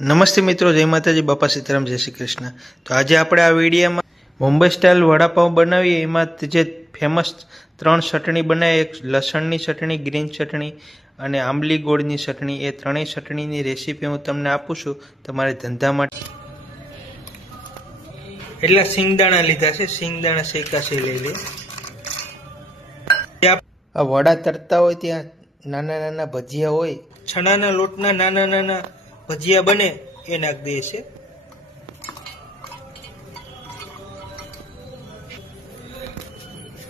નમસ્તે મિત્રો, જય માતાજી, બાપા સીતારામ, જય શ્રી કૃષ્ણ। તો આજે આપણે આ વિડીયોમાં મુંબઈ સ્ટાઇલ વડાપાઉં બનાવીએ। એમાં જે ફેમસ 3 ચટણી બનાવી, એક લસણની ચટણી, ગ્રીન ચટણી અને આંબલી ગોળની ચટણી, એ ત્રણેય ચટણીની રેસીપી હું તમને આપું છું તમારે ધંધા માટે। એટલા સિંગદાણા લીધા છે, સિંગદાણા શેકાશી લઈ લે। આ વડા તરતા હોય ત્યાં નાના નાના ભજીયા હોય, છણાના લોટના નાના નાના ભજીયા બને એ નાખી દઈએ છે।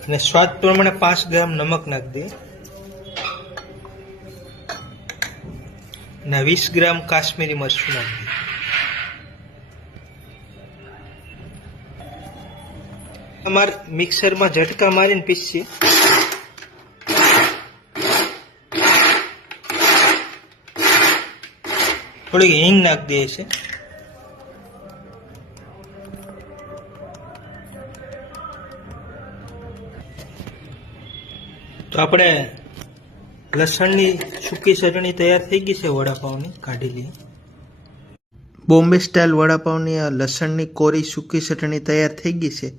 અને સ્વાદ પ્રમાણે 5 ગ્રામ નમક નાખી દઈએ અને 20 ગ્રામ કાશ્મીરી મરચું નાખી દઈએ। અમારે મિક્સરમાં ઝટકા મારીને પીસીએ। થોડી હિંગ નાખી દઈએ છે। તો આપણે લસણની સૂકી ચટણી તૈયાર થઈ ગઈ છે, વડાપાઉંની કાઢી લઈએ। બોમ્બે સ્ટાઇલ વડાપાઉંની આ લસણની કોરી સૂકી ચટણી તૈયાર થઈ ગઈ છે।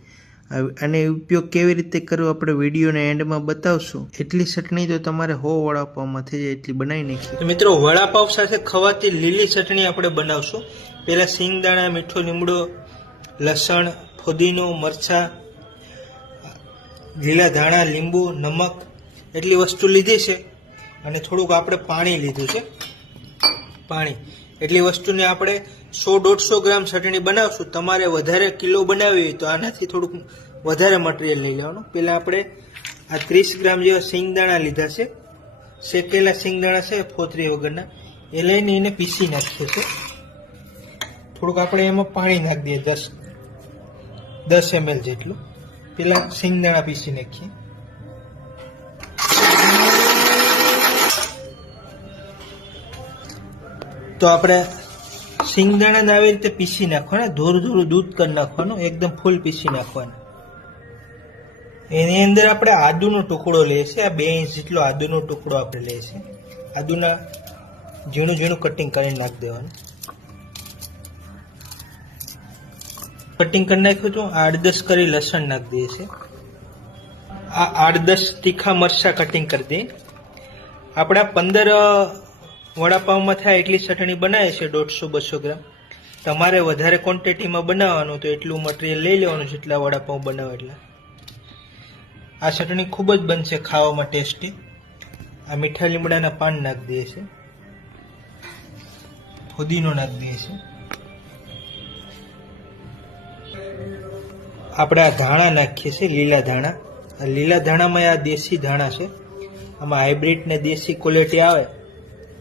આને ઉપયોગ કેવી રીતે કરવો આપણે વિડીયોના એન્ડમાં બતાવશું। એટલી ચટણી તો તમારે 100 વડાપાઉંમાં થઈ જાય એટલી બનાવી નાખી। તો મિત્રો, વડાપાઉં સાથે ખવાતી લીલી ચટણી આપણે બનાવશું। પહેલાં સિંગદાણા, મીઠો લીમડો, લસણ, ફુદીનો, મરચાં, લીલા ધાણા, લીંબુ, નમક એટલી વસ્તુ લીધી છે અને થોડુંક આપણે પાણી લીધું છે। પાણી એટલી વસ્તુને આપણે 100-150 ગ્રામ ચટણી બનાવશું। તમારે વધારે કિલો બનાવવી હોય તો આનાથી થોડુંક વધારે મટીરિયલ લઈ લેવાનું। પહેલાં આપણે આ 30 ગ્રામ જેવા સિંગદાણા લીધા છે, શેકેલા સિંગદાણા છે ફોતરી વગરના, એ લઈને એને પીસી નાખ્યું છે। થોડુંક આપણે એમાં પાણી નાખી દઈએ, 10 ml જેટલું। પહેલાં સિંગદાણા પીસી નાખીએ। તો આપણે સિંગદાણાને આવી રીતે પીસી નાખવાના, ધોરું ધોરું દૂધ કરી નાખવાનું, એકદમ ફૂલ પીસી નાખવાનું। એની અંદર આપણે આદુનો ટુકડો લઈએ છીએ, આ 2 ઇંચ જેટલો આદુનો ટુકડો આપણે લઈએ છીએ। આદુના ઝીણું ઝીણું કટિંગ કરીને નાખી દેવાનું। કટિંગ કરી નાખ્યું તો 8-10 કરી લસણ નાખી દઈએ છીએ। આ 8-10 તીખા મરચાં કટિંગ કરી દઈએ। આપણા 15 વડાપાઉંમાં થાય એટલી ચટણી બનાવે છે, 150-200 ગ્રામ। તમારે વધારે ક્વોન્ટિટીમાં બનાવવાનું તો એટલું મટીરિયલ લઈ લેવાનું, જેટલા વડાપાઉં બનાવો એટલા। આ ચટણી ખૂબ જ બનશે ખાવામાં ટેસ્ટી। આ મીઠા લીમડાના પાન નાખી દઈએ છે, ફુદીનો નાખી દઈએ છે, આપણે આ ધાણા નાખીએ છીએ, લીલા ધાણા। આ લીલા ધાણામાં આ દેશી ધાણા છે, આમાં હાઇબ્રિડ ને દેશી ક્વોલિટી આવે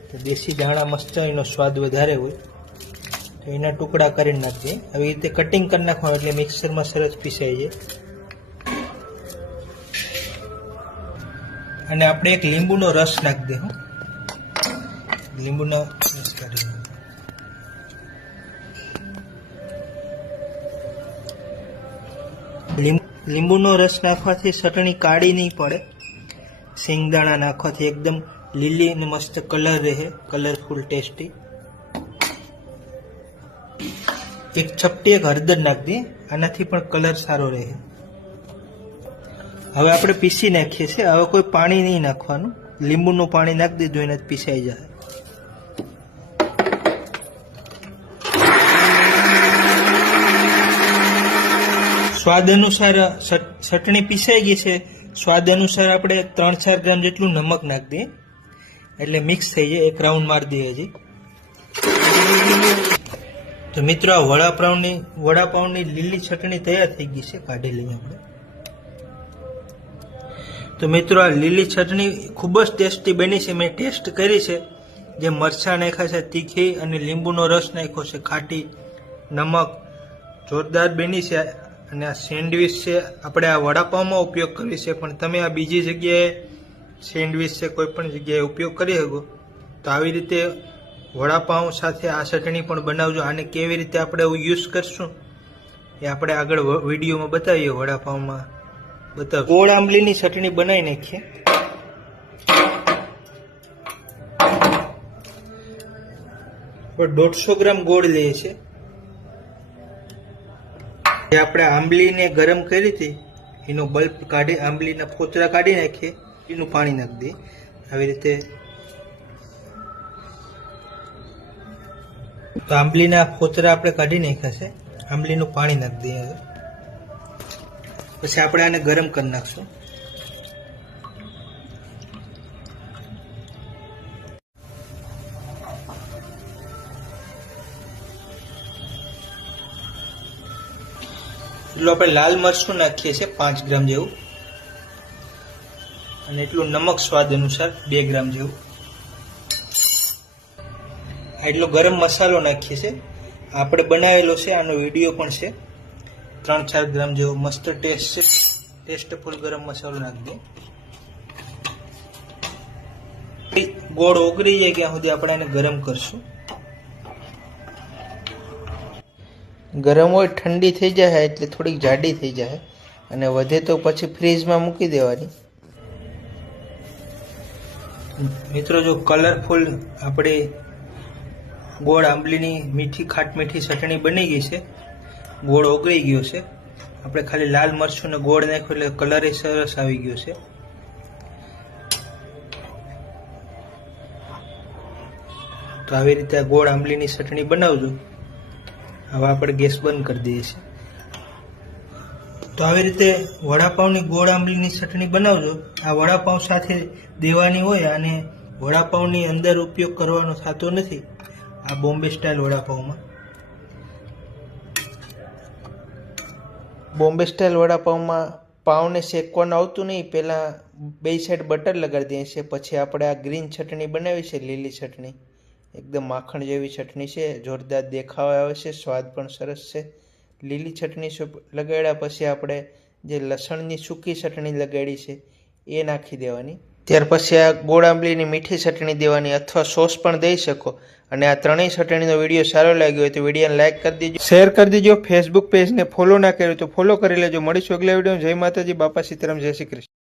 તો દેશી ધાણા મસ્ત, એનો સ્વાદ વધારે હોય, તો એના ટુકડા કરીને નાખીએ। આવી રીતે કટિંગ કરી નાખવાનું એટલે મિક્સરમાં સરસ પીસાઈ જાય। અને આપણે એક લીંબુનો રસ નાખી દઈએ। લીંબુનો રસ કાઢી લીંબુનો રસ નાખવાથી ચટણી કાળી નહીં પડે। સિંગદાણા નાખવાથી એકદમ લીલી અને મસ્ત કલર રહે, કલરફુલ ટેસ્ટી। એક ચપટી હળદર નાખી દઈએ, આનાથી પણ કલર સારો રહે। હવે આપણે પીસી નાખીએ છીએ। હવે કોઈ પાણી નહીં નાખવાનું, લીંબુનું પાણી નાખી દીધું એને પીસાઈ જાય। સ્વાદ અનુસાર ચટણી પીસાઈ ગઈ છે, સ્વાદ અનુસાર આપણે 3-4 ગ્રામ જેટલું નમક નાખી દઈએ એટલે મિક્સ થઈ જાય। એક રાઉન્ડ મારી દઈએ હજી। તો મિત્રો, આ વડાપાઉંની લીલી ચટણી તૈયાર થઈ ગઈ છે, કાઢી લઈએ આપણે। તો મિત્રો, આ લીલી ચટણી ખૂબ જ ટેસ્ટી બની છે, મેં ટેસ્ટ કરી છે। જે મરચાં નાખ્યા છે તીખી અને લીંબુનો રસ નાખ્યો છે ખાટી, નમક, જોરદાર બની છે। અને આ સેન્ડવિચ છે, આપણે આ વડાપાઉંમાં ઉપયોગ કરી છે, પણ તમે આ બીજી જગ્યાએ સેન્ડવિચ છે કોઈ પણ જગ્યાએ ઉપયોગ કરી શકો। તો આવી રીતે વડાપાઉં સાથે આ ચટણી પણ બનાવજો। આને કેવી રીતે આપણે યુઝ કરશું એ આપણે આગળ વિડીયોમાં બતાવીએ, વડાપાઉંમાં બતાવ। ગોળ આંબલીની ચટણી બનાવી નાખીએ। 150 ગ્રામ ગોળ લઈએ છીએ. જે આપણે આંબલીને ગરમ કરી હતી એનો બલ્બ કાઢી, આંબલીના ફોતરા કાઢી નાખીએ, એનું પાણી નાખી દઈએ. આવી રીતે તો આંબલીના ફોતરા આપણે કાઢી નાખ્યા છે, આંબલીનું પાણી નાખી દઈએ. હવે પછી આપણે આને ગરમ કરી નાખશું. એટલું આપણે લાલ મરચું નાખીએ છીએ 5 ગ્રામ જેવું, અને એટલું નમક સ્વાદ અનુસાર 2 ગ્રામ જેવું. એટલો ગરમ મસાલો નાખીએ છીએ, આપણે બનાવેલો છે, આનો વિડીયો પણ છે. 3-4 ગ્રામ જેવો મસ્ત ટેસ્ટ છે. ટેસ્ટફુલ ગરમ મસાલો નાખી દે. ગોળ ઓગળી જાય ત્યાં સુધી આપણે એને ગરમ કરશું. ગરમ હોય ઠંડી થઈ જાય એટલે થોડીક જાડી થઈ જાય, અને વધે તો પછી ફ્રીજમાં મૂકી દેવાની. મિત્રો, જો કલરફુલ આપણે ગોળ આંબલીની મીઠી ચટણી બની ગઈ છે. ગોળ ઓગળી ગયો છે. આપણે ખાલી લાલ મરચું ને ગોળ નાખ્યું એટલે કલર એ સરસ આવી ગયો છે. તો આવી રીતે આ ગોળ આંબલીની ચટણી બનાવજો. હવે આપણે ગેસ બંધ કરી દઈએ છીએ. તો આવી રીતે વડાપાવની ગોળ આંબલીની ચટણી બનાવજો. આ વડાપાવ સાથે દેવાની હોય, અને વડાપાવની અંદર ઉપયોગ કરવાનો થતો નથી આ બોમ્બે સ્ટાઇલ વડાપાવમાં. બોમ્બે સ્ટાઇલ વડાપાવમાં પાવને શેકવાનું આવતું નહીં, પહેલાં 2 સાઈડ બટર લગાડી દઈએ છીએ. પછી આપણે આ ગ્રીન ચટણી બનાવી છે, લીલી ચટણી, એકદમ માખણ જેવી ચટણી છે, જોરદાર દેખાવ આવે છે, સ્વાદ પણ સરસ છે. લીલી ચટણી લગાડ્યા પછી આપણે જે લસણની સૂકી ચટણી લગાડી છે એ નાખી દેવાની. ત્યાર પછી આ ગોળ આંબલીની મીઠી ચટણી દેવાની, અથવા સોસ પણ દઈ શકો. અને આ ત્રણેય ચટણીનો વિડીયો સારો લાગ્યો હોય તો વિડીયોને લાઇક કરી દેજો, શેર કરી દેજો. ફેસબુક પેજને ફોલો ના કર્યું તો ફોલો કરી લેજો. મળીશું અગલા વિડીયો. જય માતાજી, બાપા સીતારામ, જય શ્રી કૃષ્ણ.